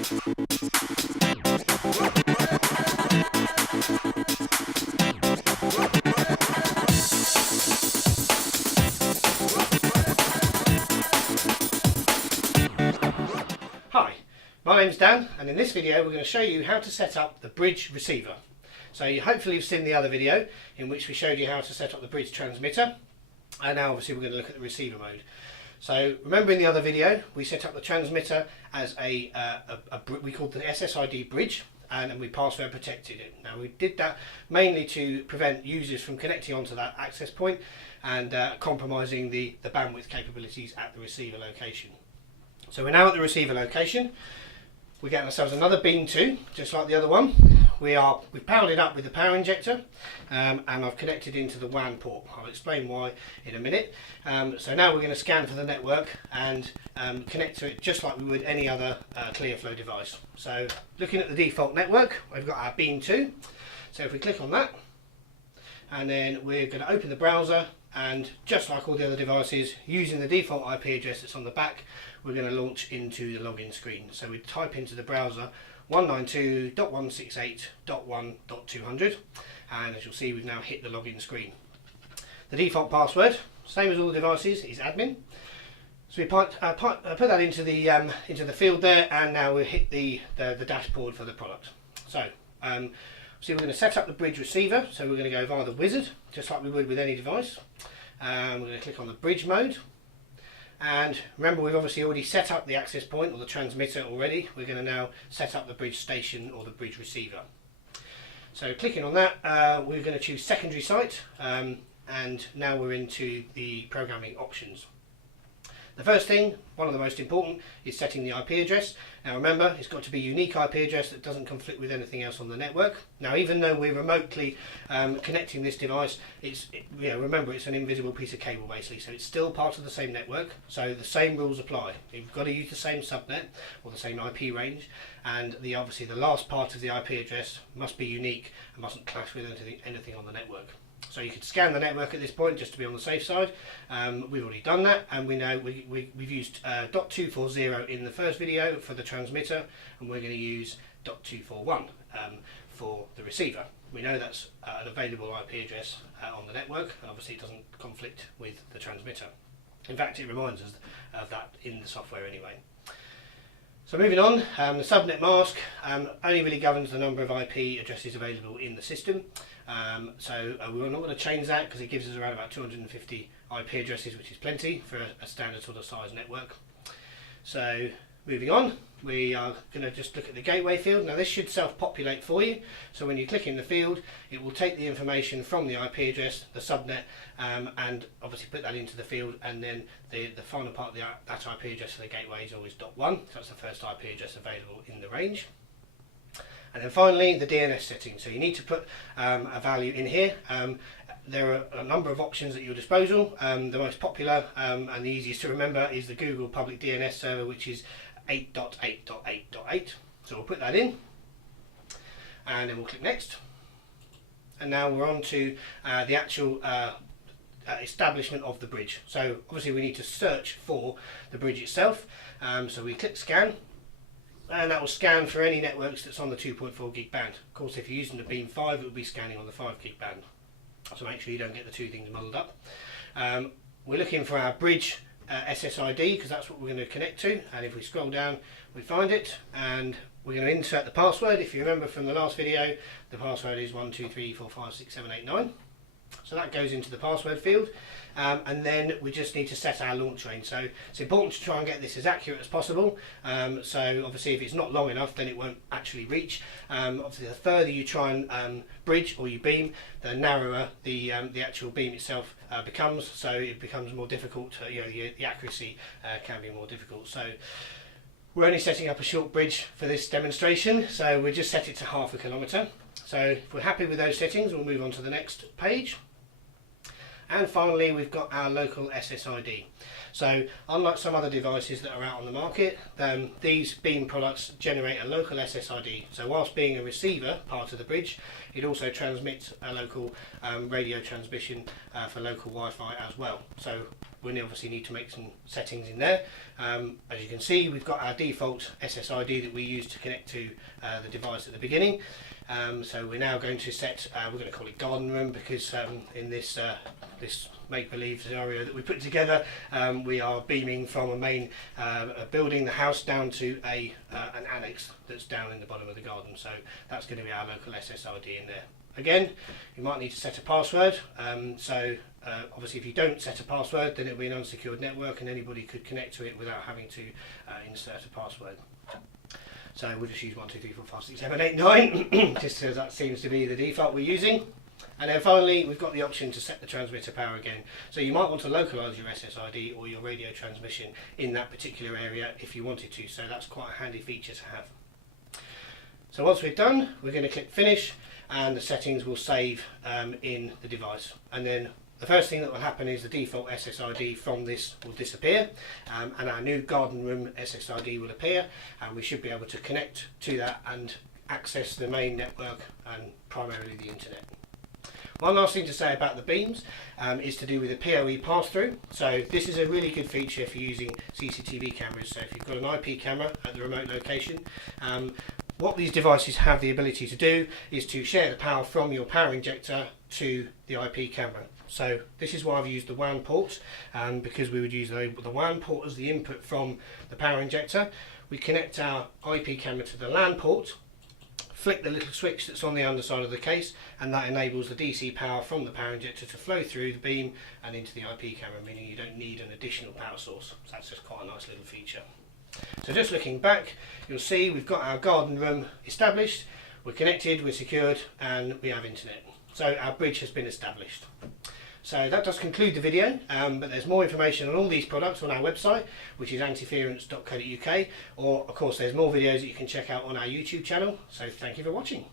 Hi, my name's Dan, and in this video we're going to show you how to set up the bridge receiver. So you hopefully have seen the other video in which we showed you how to set up the bridge transmitter, and now obviously we're going to look at the receiver mode. So remember, in the other video we set up the transmitter as we called the SSID bridge, and we password protected it. Now we did that mainly to prevent users from connecting onto that access point and compromising the bandwidth capabilities at the receiver location. So we're now at the receiver location. We get ourselves another beam 2, just like the other one. We've powered it up with the power injector, and I've connected into the WAN port. I'll explain why in a minute. So now we're going to scan for the network and connect to it just like we would any other ClearFlow device. So looking at the default network, we've got our beam 2. So if we click on that, and then we're going to open the browser, and just like all the other devices, using the default IP address that's on the back, we're going to launch into the login screen. So we type into the browser 192.168.1.200, and as you'll see, we've now hit the login screen. The default password, same as all the devices, is admin. So we put that into the field there, and now we'll hit the dashboard for the product. So we're going to set up the bridge receiver. So we're going to go via the wizard, just like we would with any device. We're going to click on the bridge mode. And remember, we've obviously already set up the access point or the transmitter already. We're going to now set up the bridge station or the bridge receiver. So clicking on that, we're going to choose secondary site, and now we're into the programming options. The first thing, one of the most important, is setting the IP address. Now remember, it's got to be a unique IP address that doesn't conflict with anything else on the network. Now, even though we're remotely connecting this device, remember, it's an invisible piece of cable basically, so it's still part of the same network, so the same rules apply. You've got to use the same subnet or the same IP range, and obviously the last part of the IP address must be unique and mustn't clash with anything on the network. So you could scan the network at this point just to be on the safe side. We've already done that, and we know we've used .240 in the first video for the transmitter, and we're going to use .241 for the receiver. We know that's an available IP address on the network, and obviously it doesn't conflict with the transmitter. In fact, it reminds us of that in the software anyway. So moving on, the subnet mask only really governs the number of IP addresses available in the system. We're not going to change that because it gives us around about 250 IP addresses, which is plenty for a standard sort of size network. So moving on, we are going to just look at the gateway field. Now this should self-populate for you. So when you click in the field, it will take the information from the IP address, the subnet, and obviously put that into the field, and then the final part of that IP address for the gateway is always .1. So that's the first IP address available in the range. And then finally, the DNS settings. So you need to put a value in here. There are a number of options at your disposal. The most popular and the easiest to remember is the Google public DNS server, which is 8.8.8.8. So we'll put that in, and then we'll click next. And now we're on to the actual establishment of the bridge. So obviously we need to search for the bridge itself. So we click scan, and that will scan for any networks that's on the 2.4 gig band. Of course, if you're using the beam 5, it will be scanning on the 5 gig band. So make sure you don't get the two things muddled up. We're looking for our bridge SSID, because that's what we're going to connect to, and if we scroll down we find it, and we're going to insert the password. If you remember from the last video, the password is 123456789. So that goes into the password field, and then we just need to set our launch range. So it's important to try and get this as accurate as possible. So obviously if it's not long enough, then it won't actually reach. Obviously the further you try and bridge or you beam, the narrower the actual beam itself becomes. So it becomes more difficult. The accuracy can be more difficult. So we're only setting up a short bridge for this demonstration, so we'll just set it to 0.5 kilometre. So if we're happy with those settings, we'll move on to the next page. And finally, we've got our local SSID. So unlike some other devices that are out on the market, these Beam products generate a local SSID. So whilst being a receiver part of the bridge, it also transmits a local radio transmission for local Wi-Fi as well. So we obviously need to make some settings in there. As you can see, we've got our default SSID that we use to connect to the device at the beginning. So we're now going to set, we're going to call it garden room, because in this make-believe scenario that we put together, we are beaming from a main building, the house, down to an annex that's down in the bottom of the garden. So that's going to be our local SSID in there. Again, you might need to set a password. Obviously if you don't set a password, then it'll be an unsecured network and anybody could connect to it without having to insert a password. So we'll just use 1, 2, 3, 4, 5, 6, 7, 8, 9, just because that seems to be the default we're using. And then finally, we've got the option to set the transmitter power again. So you might want to localise your SSID or your radio transmission in that particular area if you wanted to. So that's quite a handy feature to have. So once we're done, we're going to click finish and the settings will save in the device. And then the first thing that will happen is the default SSID from this will disappear, and our new garden room SSID will appear, and we should be able to connect to that and access the main network and primarily the internet. One last thing to say about the beams is to do with the PoE pass-through. So this is a really good feature for using CCTV cameras. So if you've got an IP camera at the remote location, what these devices have the ability to do is to share the power from your power injector to the IP camera. So this is why I've used the WAN port, because we would use the WAN port as the input from the power injector. We connect our IP camera to the LAN port, flick the little switch that's on the underside of the case, and that enables the DC power from the power injector to flow through the beam and into the IP camera, meaning you don't need an additional power source. So that's just quite a nice little feature. So just looking back, you'll see we've got our garden room established, we're connected, we're secured, and we have internet. So our bridge has been established. So that does conclude the video, but there's more information on all these products on our website, which is antiference.co.uk, or of course there's more videos that you can check out on our YouTube channel. So thank you for watching.